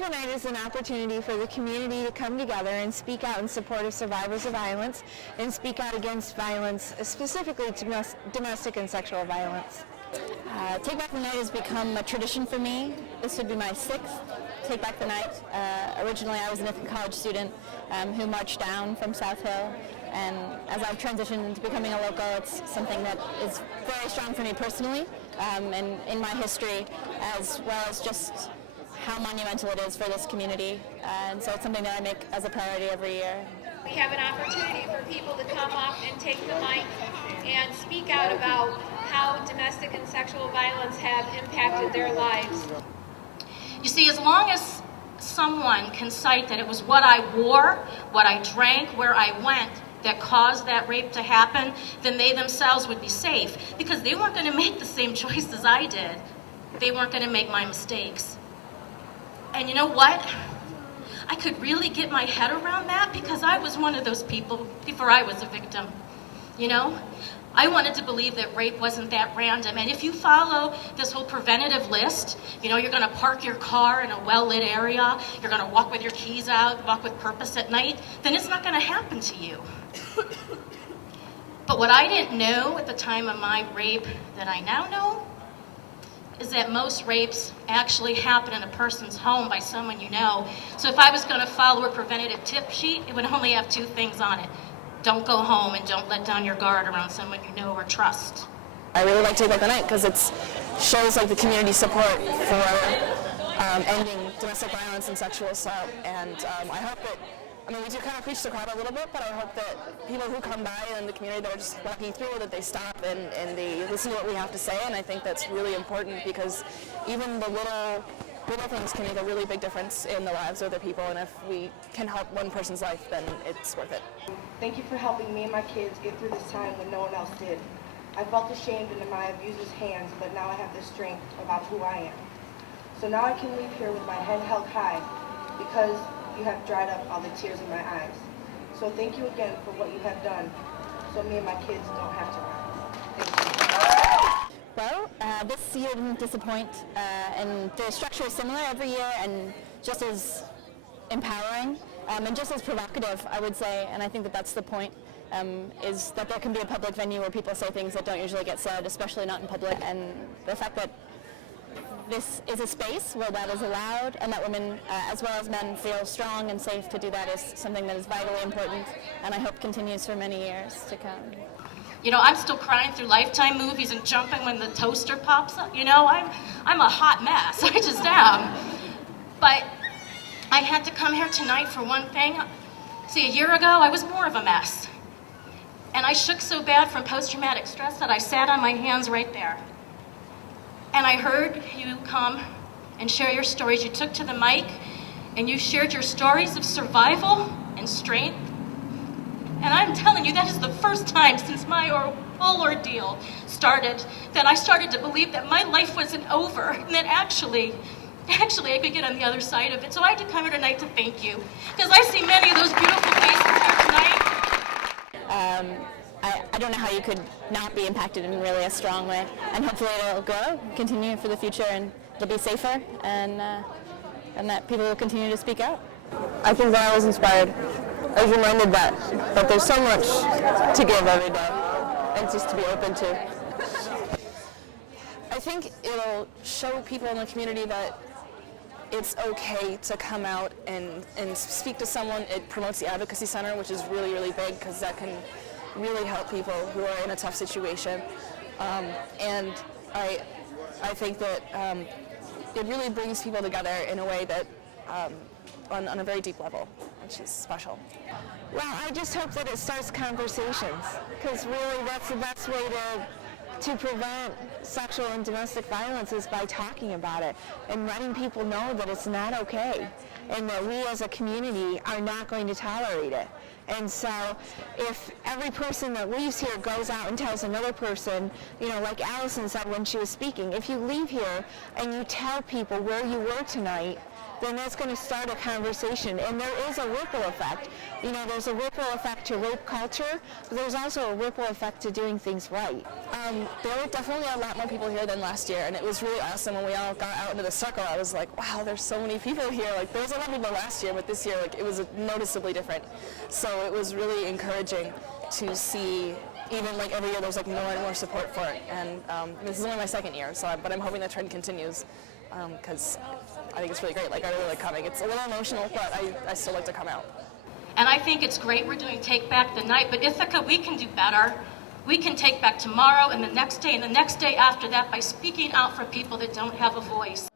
Take the Night is an opportunity for the community to come together and speak out in support of survivors of violence and speak out against violence, specifically domestic and sexual violence. Take Back the Night has become a tradition for me. This would be my 6th Take Back the Night. Originally I was an Ithaca College student who marched down from South Hill, and as I've transitioned into becoming a local, it's something that is very strong for me personally and in my history, as well as just how monumental it is for this community, and so it's something that I make as a priority every year. We have an opportunity for people to come up and take the mic and speak out about how domestic and sexual violence have impacted their lives. You see, as long as someone can cite that it was what I wore, what I drank, where I went that caused that rape to happen, then they themselves would be safe, because they weren't going to make the same choices I did. They weren't going to make my mistakes. And you know what? I could really get my head around that, because I was one of those people before I was a victim. You know? I wanted to believe that rape wasn't that random. And if you follow this whole preventative list, you know, you're going to park your car in a well-lit area, you're going to walk with your keys out, walk with purpose at night, then it's not going to happen to you. But what I didn't know at the time of my rape that I now know is that most rapes actually happen in a person's home by someone you know. So if I was going to follow a preventative tip sheet, it would only have 2 things on it. Don't go home, and don't let down your guard around someone you know or trust. I really like Take Back the Night because it shows like the community support for ending domestic violence and sexual assault, and I hope that, I mean, we do kind of preach to the crowd a little bit, but I hope that people who come by in the community that are just walking through, that they stop and they listen to what we have to say, and I think that's really important, because even the little things can make a really big difference in the lives of other people, and if we can help one person's life, then it's worth it. Thank you for helping me and my kids get through this time when no one else did. I felt ashamed in my abuser's hands, but now I have the strength about who I am. So now I can leave here with my head held high, because you have dried up all the tears in my eyes. So thank you again for what you have done, so me and my kids don't have to run. Thank you. Well, this year didn't disappoint, and the structure is similar every year and just as empowering and just as provocative, I would say, and I think that that's the point, is that there can be a public venue where people say things that don't usually get said, especially not in public, and the fact that this is a space where that is allowed, and that women, as well as men, feel strong and safe to do that is something that is vitally important, and I hope continues for many years to come. You know, I'm still crying through Lifetime movies and jumping when the toaster pops up. You know, I'm a hot mess. I just am. But I had to come here tonight for one thing. See, a year ago, I was more of a mess. And I shook so bad from post-traumatic stress that I sat on my hands right there. And I heard you come and share your stories. You took to the mic and you shared your stories of survival and strength. And I'm telling you, that is the first time since my whole ordeal started that I started to believe that my life wasn't over, and that actually I could get on the other side of it. So I had to come here tonight to thank you, because I see many of those beautiful faces here tonight. I don't know how you could not be impacted in really a strong way, and hopefully it'll grow, continue for the future, and it'll be safer, and that people will continue to speak out. I think that I was inspired. I was reminded that there's so much to give every day, and just to be open to. I think it'll show people in the community that it's okay to come out and speak to someone. It promotes the Advocacy Center, which is really, really big, because that can really help people who are in a tough situation. And I think that it really brings people together in a way that, on a very deep level, which is special. Well, I just hope that it starts conversations, because really that's the best way to prevent sexual and domestic violence is by talking about it and letting people know that it's not okay and that we as a community are not going to tolerate it. And so if every person that leaves here goes out and tells another person, you know, like Allison said when she was speaking, if you leave here and you tell people where you were tonight, then that's going to start a conversation. And there is a ripple effect. You know, there's a ripple effect to rape culture, but there's also a ripple effect to doing things right. There were definitely a lot more people here than last year, and it was really awesome when we all got out into the circle. I was like, wow, there's so many people here. Like, there was a lot of people last year, but this year, like, it was noticeably different. So it was really encouraging to see, even like every year, there's like more and more support for it. And this is only my second year, but I'm hoping that trend continues because I think it's really great. Like, I really like coming. It's a little emotional, but I still like to come out. And I think it's great we're doing Take Back the Night, but Ithaca, we can do better. We can take back tomorrow and the next day and the next day after that by speaking out for people that don't have a voice.